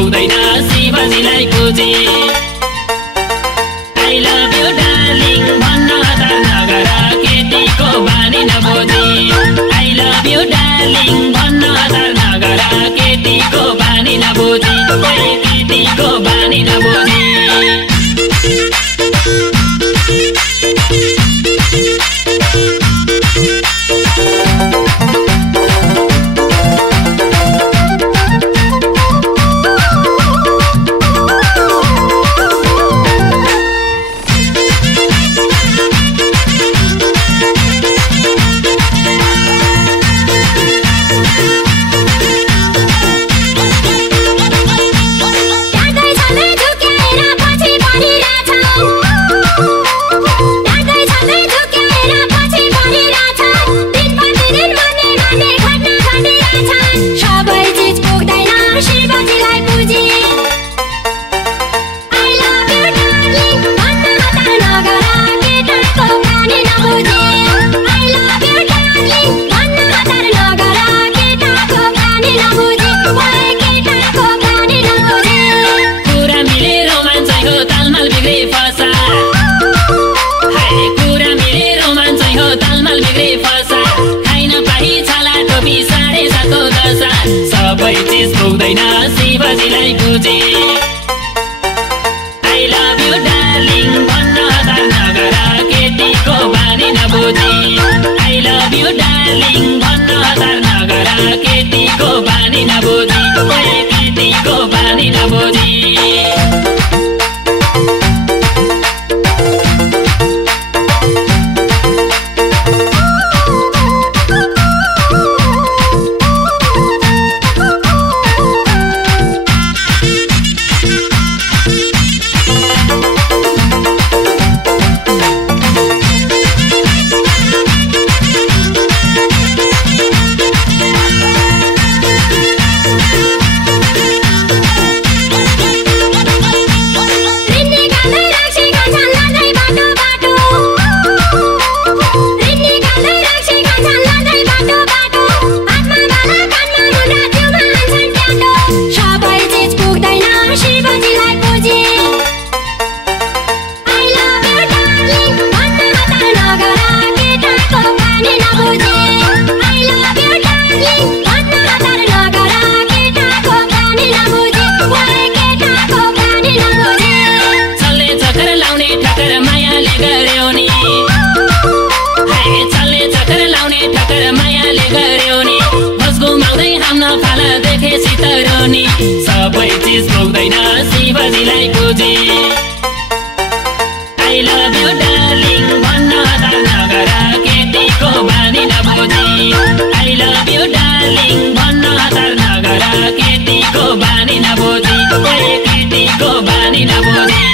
पुग्दैन शिवजीलाई पुजी I love you darling भन्न हतार नगर केटीको बानी नबुझी I love you darling भन्न हतार नगर केटीको बानी नबुझी केटीको बानी नबुझी सबै चीज पुग्दैन शिवजीलाई पुजी I love you darling भन्न हतार नगर केटीको बानी नबुझी I love you darling भन्न हतार नगर केटीको बानी नबुझी केटीको बानी नबुझी सबै चीज पुग्दैन शिवजीलाई पुजी I love you darling भन्न हतार नगर केटीको बानी नबुझी I love you darling भन्न हतार नगर केटीको बानी नबुझी केटीको बानी नबुझी